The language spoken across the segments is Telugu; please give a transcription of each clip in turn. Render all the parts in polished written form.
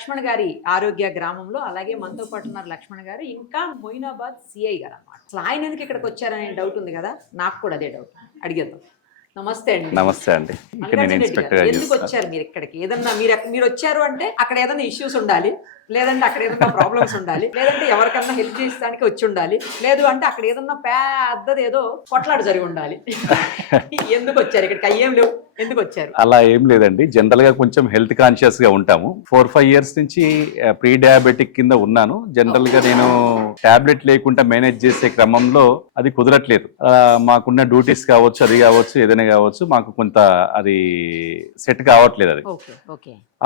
లక్ష్మణ్ గారి ఆరోగ్య గ్రామంలో. అలాగే మనతో పాటు ఉన్నారు లక్ష్మణ్ గారు, ఇంకా మొయినాబాద్ సిఐ గారు అన్నమాట. అసలు ఆయన ఎందుకు ఇక్కడికి వచ్చారనే డౌట్ ఉంది కదా, నాకు కూడా అదే డౌట్. అడిగేద్దాం. నమస్తే అండి. నమస్తే అండి. ఎందుకు వచ్చారు మీరు ఇక్కడికి? ఏదన్నా మీరు వచ్చారు అంటే అక్కడ ఏదైనా ఇష్యూస్ ఉండాలి, లేదంటే అక్కడ ఏదైనా ప్రాబ్లమ్స్ ఉండాలి, లేదంటే ఎవరికన్నా హెల్ప్ చేయడానికి వచ్చి ఉండాలి, లేదు అంటే అక్కడ ఏదన్నా పెద్దది ఏదో కొట్లాట జరిగి ఉండాలి. ఎందుకు వచ్చారు ఇక్కడికి? అయ్యేం లేవు, ఎందుకు వచ్చారు? అలా ఏం లేదండి, జనరల్ గా కొంచెం హెల్త్ కాన్షియస్ గా ఉంటాము. 4-5 years నుంచి ప్రీ డయాబెటిక్ కింద ఉన్నాను. జనరల్ గా నేను టాబ్లెట్ లేకుండా మేనేజ్ చేసే క్రమంలో అది కుదరట్లేదు. మాకున్న డ్యూటీస్ కావచ్చు, అది కావచ్చు, ఏదైనా కావచ్చు, మాకు కొంత అది సెట్ కావట్లేదు. అది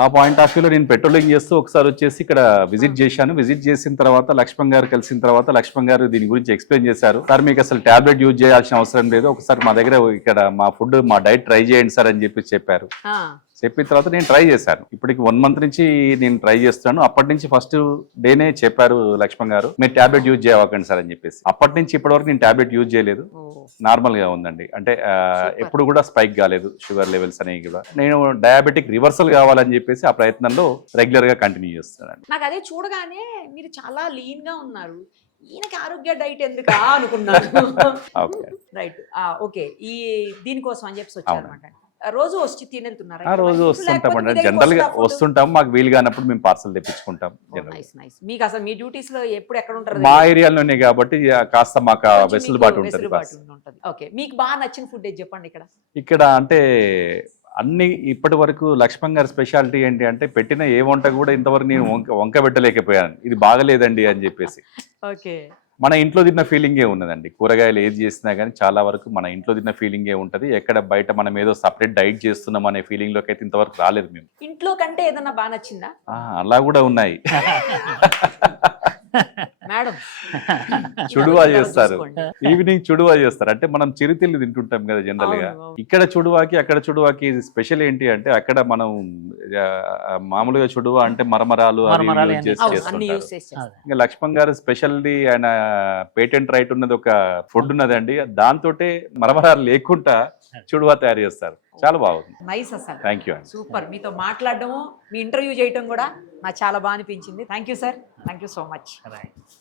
ఆ పాయింట్ ఆఫ్ వ్యూలో నేను పెట్రోలింగ్ చేస్తూ ఒకసారి వచ్చేసి ఇక్కడ విజిట్ చేశాను. విజిట్ చేసిన తర్వాత లక్ష్మణ్ గారు కలిసిన తర్వాత లక్ష్మణ్ గారు దీని గురించి ఎక్స్ప్లెయిన్ చేశారు. సార్ మీకు అసలు టాబ్లెట్ యూజ్ చేయాల్సిన అవసరం లేదు, ఒకసారి మా దగ్గర ఇక్కడ మా ఫుడ్ మా డైట్ ట్రై చేయండి సార్ అని చెప్పారు. చెప్పిన తర్వాత నేను ట్రై చేశాను. ఇప్పటికి 1 month నుంచి నేను ట్రై చేస్తున్నాను. అప్పటి నుంచి ఫస్ట్ డేనే చెప్పారు లక్ష్మణ్ గారు, మీరు టాబ్లెట్ యూజ్ చేయవకండి సార్ అని చెప్పేసి. అప్పటి నుంచి ఇప్పటి వరకు నేను టాబ్లెట్ యూజ్ చేయలేదు. నార్మల్ గా ఉందండి, అంటే ఎప్పుడు కూడా స్పైక్ కాలేదు షుగర్ లెవెల్స్ అనేవి కూడా. నేను డయాబెటిక్ రివర్సల్ కావాలని చెప్పేసి ఆ ప్రయత్నంలో రెగ్యులర్ గా కంటిన్యూ చేస్తున్నాను. నాకు అదే చూడగానే మీరు చాలా లీన్ గా ఉన్నారు, ఈయనకి ఆరోగ్య డైట్ ఎందుకు అనుకున్నాను. Right, okay. ఈ దీనికోసం అని చెప్పి వచ్చారు అనమాట. రోజు వచ్చి తినేళ్తున్నారా? రోజు వస్తుంటాం, జనరల్ గా వస్తుంటాం. మాకు వీలు కానప్పుడు మేము పార్సల్ తెప్పించుకుంటాం. మీకు అసలు మీ డ్యూటీస్ లో ఎప్పుడు ఎక్కడ ఉంటారు? మా ఏరియాలోనే కాబట్టి కాస్త మాకు వెసులుబాటు ఉంటుంది. ఓకే, మీకు బాగా నచ్చిన ఫుడ్ ఏది చెప్పండి ఇక్కడ? ఇక్కడ అంటే అన్ని ఇప్పటి వరకు లక్ష్మణ్ గారి స్పెషాలిటీ ఏంటి అంటే, పెట్టిన ఏ వంట కూడా ఇంతవరకు నేను వంక పెట్టలేకపోయాను, ఇది బాగలేదండి అని చెప్పేసి. ఓకే, మన ఇంట్లో తిన్న ఫీలింగే ఉన్నదండి. కూరగాయలు ఏది చేసినా కానీ చాలా వరకు మన ఇంట్లో తిన్న ఫీలింగే ఉంటుంది. ఎక్కడ బయట మనం ఏదో సపరేట్ డైట్ చేస్తున్నాం అనే ఫీలింగ్ లోకి అయితే ఇంతవరకు రాలేదు మేము. ఇంట్లో కంటే ఏదన్నా బాగా నచ్చిందా? అలా కూడా ఉన్నాయి. మేడం చుడువా చేస్తారు, ఈవినింగ్ చుడువా చేస్తారు. అంటే మనం చిరుతిల్లు తింటుంటాం కదా జనరల్ గా. ఇక్కడ చుడువాకి అక్కడ చుడువాకి స్పెషల్ ఏంటి అంటే, అక్కడ మనం మామూలుగా చుడువా అంటే మరమరాలు చేస్తుంటారు. ఇంకా లక్ష్మణ్ గారు స్పెషల్లీ ఆయన పేటెంట్ రైట్ ఉన్నది, ఒక ఫుడ్ ఉన్నదండి, దాంతో మరమరాలు లేకుండా చుడువా తయారు చేస్తారు. చాలా బాగుంది. నైస్ అసలు. Thank you. సూపర్. మీతో మాట్లాడడము, మీ ఇంటర్వ్యూ చేయడం కూడా నాకు చాలా బాగా అనిపించింది. Thank you sir, thank you so much.